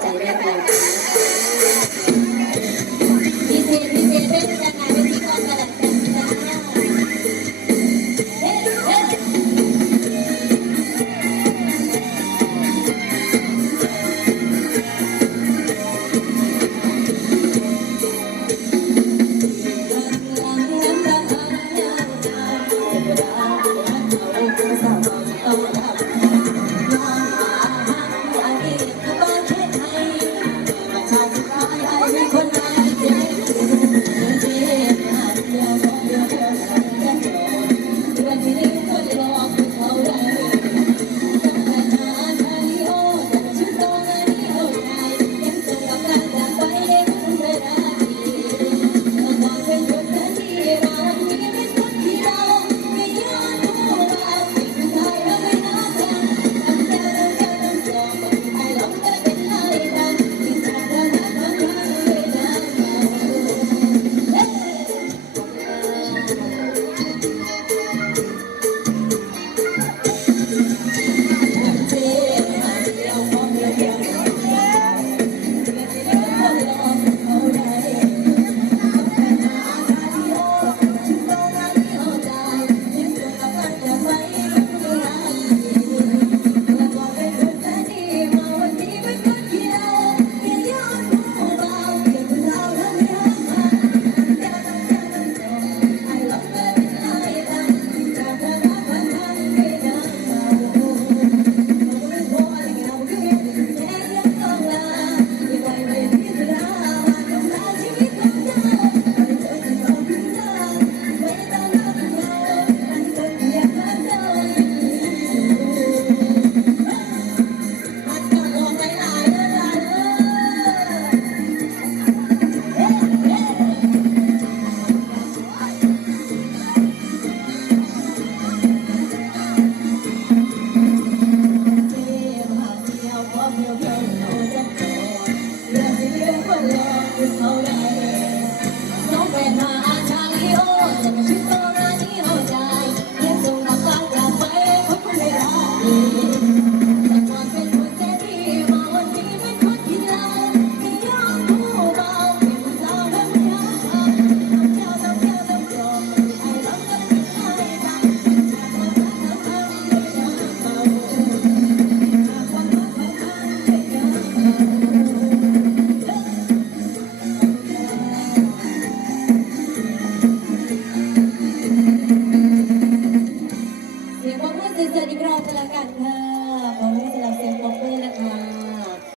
对